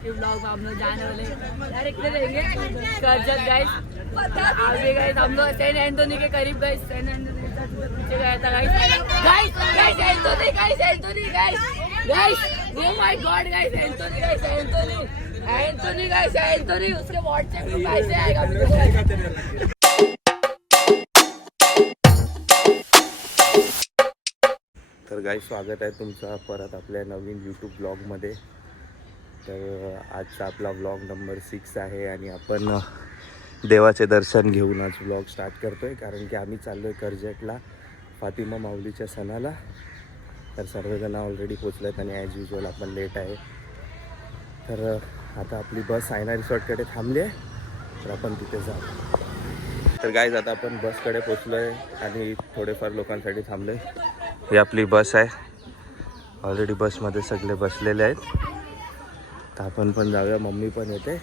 के blog में हम लोग जाने वाले डायरेक्टली रहेंगे कर्जत गाइस। आगे गाइस हम लोग सेंट एंथोनी के करीब गाइस, सेंट एंथोनी के पीछे गया था guys. Guys guys Anthony guys, Anthony guys guys, oh my God guys, Anthony guys, Anthony Anthony guys, Anthony उसके व्हाट्सएप पे पैसे आएगा मेरे को। तर गाइस स्वागत आहे तुमचं परत आपल्या नवीन यूट्यूब ब्लॉगमध्ये। तर आजचा आपला ब्लॉग नंबर 6 आहे आणि आपण देवाचे दर्शन घेऊन आज ब्लॉग स्टार्ट करतो आहे, कारण की आम्ही चाललो आहे कर्जतला फातिमा माऊलीच्या सणाला। तर सर्वजण ऑलरेडी पोचले आहेत आणि ॲज युजल आपण लेट आहे। तर आता आपली बस सायना रिसॉर्टकडे थांबली आहे, तर आपण तिथे जाऊ। तर गाइस आता आपण बसकडे पोचलो आहे आणि थोडेफार लोकांसाठी थांबलो आहे। ही आपली बस आहे, ऑलरेडी बसमध्ये सगळे बसलेले आहेत। तर आपण पण जाऊया, मम्मी पण येते।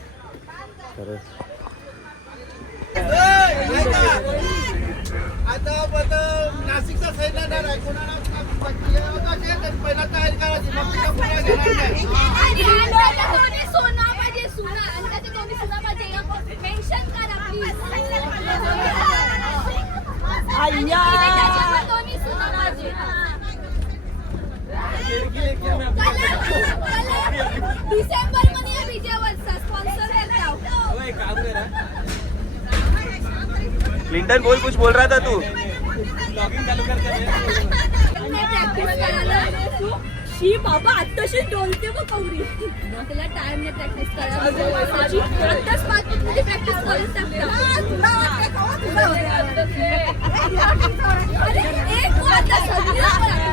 तर आता नाशिकचा साईडला नाही कोणाला पहिला तयारी करायची डिसेंबर मध्ये विजयवरचा स्पॉन्सर क्लिंटन बोल, कुछ बोल रहा था तू? शी बाबा आत्ताशी डोलते बघ कवरी, त्याला टाइम ने प्रॅक्टिस करायला आत्ताच 5 मिनिट प्रॅक्टिस करून टाकता। अरे एक वाजता सगळं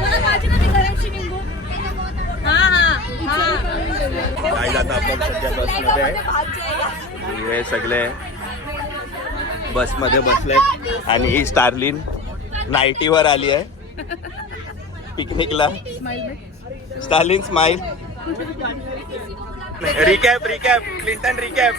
मला माझी ना घराची निघू। काय जाता आपण सध्या बसमध्ये आहे, हे सगळे बसमध्ये बसले आणि ही स्टारलिन नाईटीवर आली आहे पिकनिकला। Sterling smile, recap recap Clinton recap.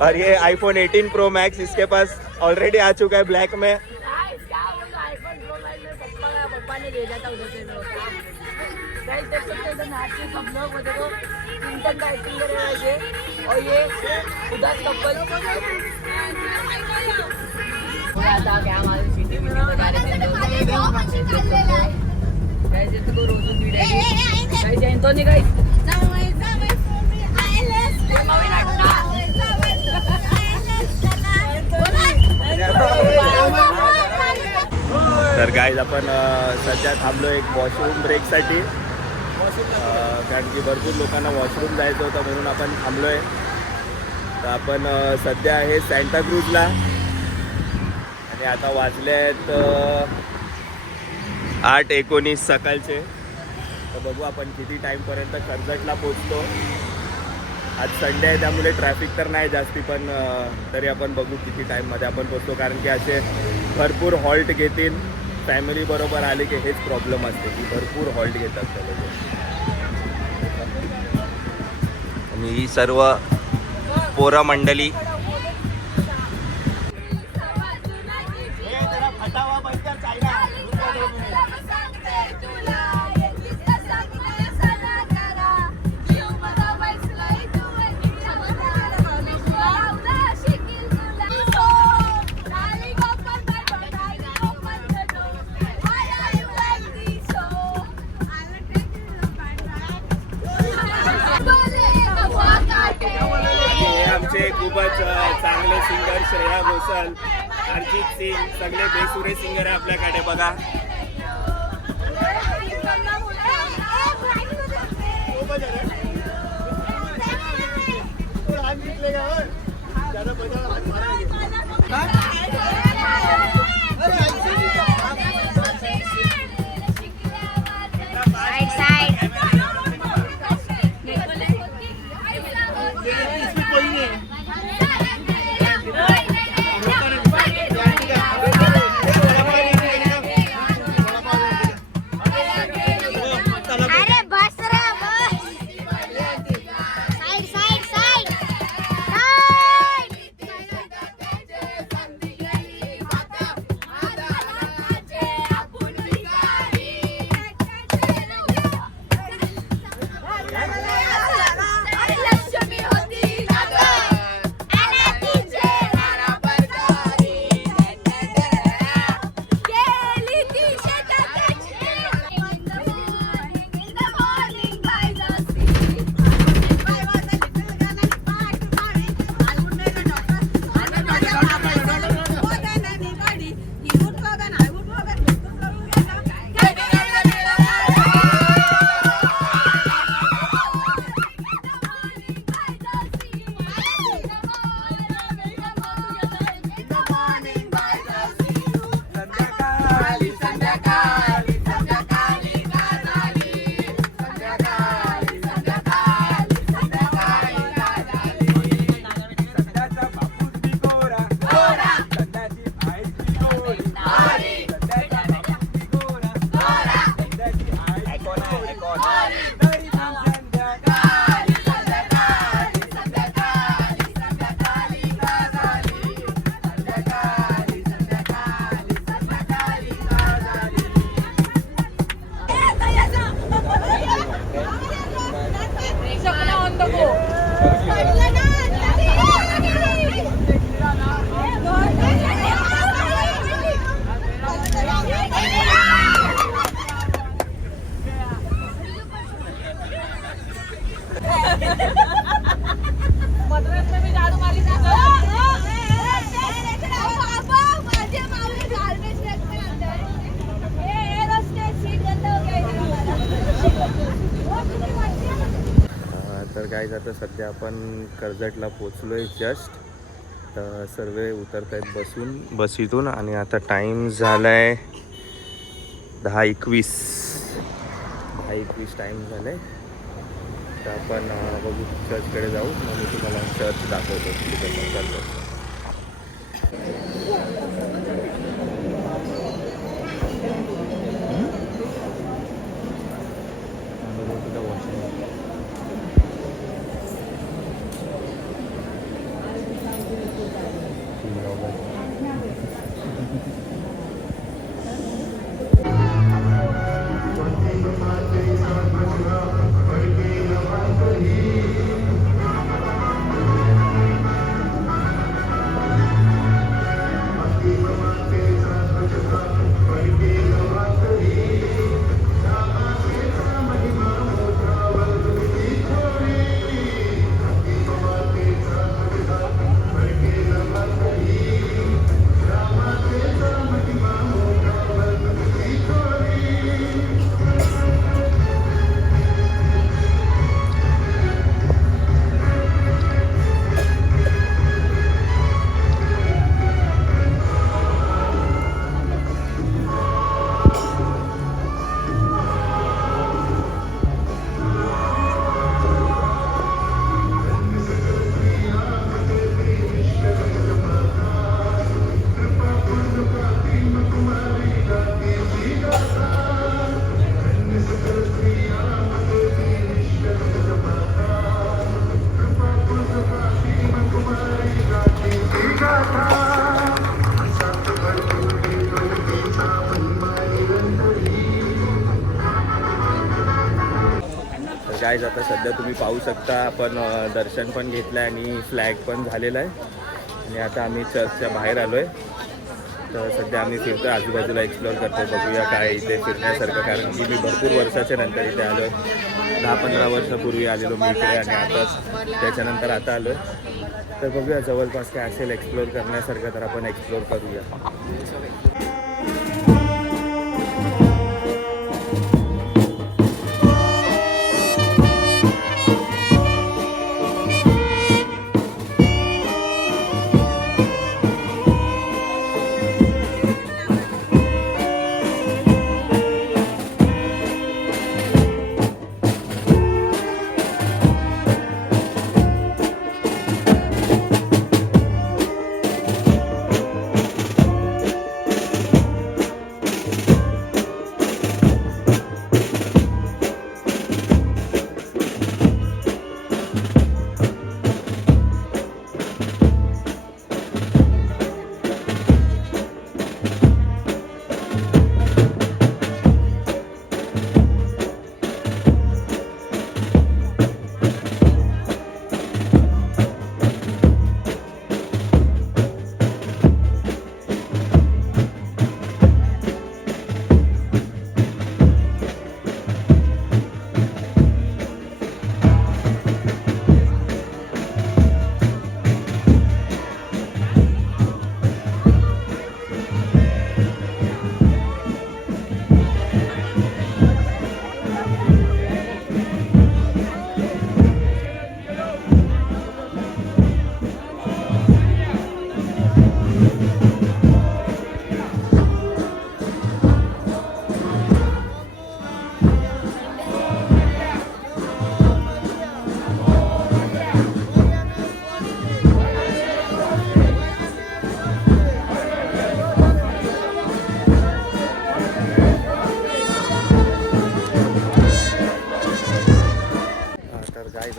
और ये iPhone 18 Pro Max इसके पास ऑलरेडी आ चुका है ब्लैक में। पप्पा ने भेजा था उधर से गाइस, देख सकते हैं नाचने सब लोग देखो, क्लिंटन का एक्टिंग कर रहे हैं ये, और ये उधर कपल था क्या हमारी सिटी में बता रहे थे गाइस। ये तो रोज वीडियो गाइस, एंथोनी गाइस तर गाइस आपण सध्या थांबलो एक वॉशरूम ब्रेकसाठी, कारण की भरपूर लोकांना वॉशरूम जायचं होतं म्हणून आपण थांबलो आहे। तर आपण सध्या आहे सांताक्रूजला आणि आता वाजले आहेत 8:19 सकाळचे। तर बघू आपण किती टाईमपर्यंत कर्जतला पोचतो। आज संडे आहे त्यामुळे ट्रॅफिक तर नाही जास्ती, पण तरी आपण बघू किती टाईममध्ये आपण पोचतो, कारण की असे भरपूर हॉल्ट घेतील। फॅमिली बरोबर आले की हेच प्रॉब्लेम असते की भरपूर हॉल्ट घेतात ते लोक। आणि ही सर्व पोरं मंडळी खूपच चांगले सिंगर श्रेया घोषाल, अरिजित सिंग सगळे बेसुरे सिंगर आहे आपल्याकडे बघा। तर काय आता सध्या आपण कर्जतला पोचलो आहे जस्ट. तर सर्व उतरत आहेत बसीतून आणि आता टाईम झाला आहे 10:21 टाईम झाला आहे. तर आपण बघू चर्चकडे जाऊ. मग मी तुम्हाला चर्च दाखवतो तिकडनं कर्जत. गाईज आता सध्या तुम्ही पाहू शकता आपण दर्शन पण घेतलं आहे आणि फ्लॅग पण झालेला आहे. आणि आता आम्ही चर्चच्या बाहेर आलो आहे. तर सध्या आम्ही फिरतो आजूबाजूला एक्सप्लोअर करतो. बघूया काय इथे फिरण्यासारखं, कारण की मी भरपूर वर्षाच्या नंतर इथे आलो आहे. 10-15 वर्षापूर्वी आलेलो मी इकडे आणि आता त्याच्यानंतर आता आलो आहे. तर बघूया जवळपास काय असेल एक्सप्लोअर करण्यासारखं तर आपण एक्सप्लोअर करूया.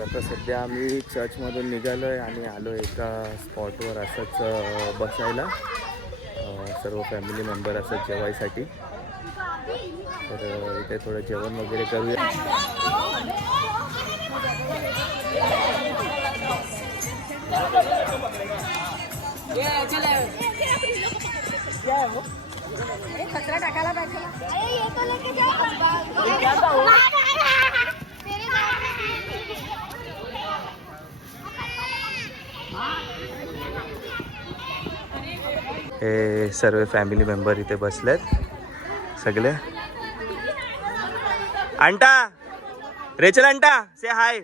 आता सध्या आम्ही चर्चमधून निघालो आहे आणि आलो एका स्पॉटवर असंच बसायला, सर्व फॅमिली मेंबर असंच जेवायसाठी. तर इथे थोडं जेवण वगैरे करूया. कचरा टाकायला पाहिजे. हे सर्व फॅमिली मेंबर इथे बसलेत सगळे. अंटा, रेचल अंटा, से हाय.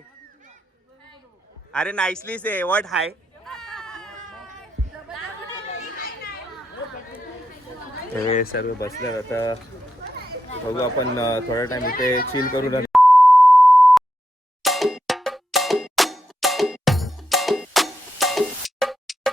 अरे नाईसली से व्हॉट हाय. हे सर्व बसल्यात आता. बघू आपण थोडा टाइम इथे चिल करू.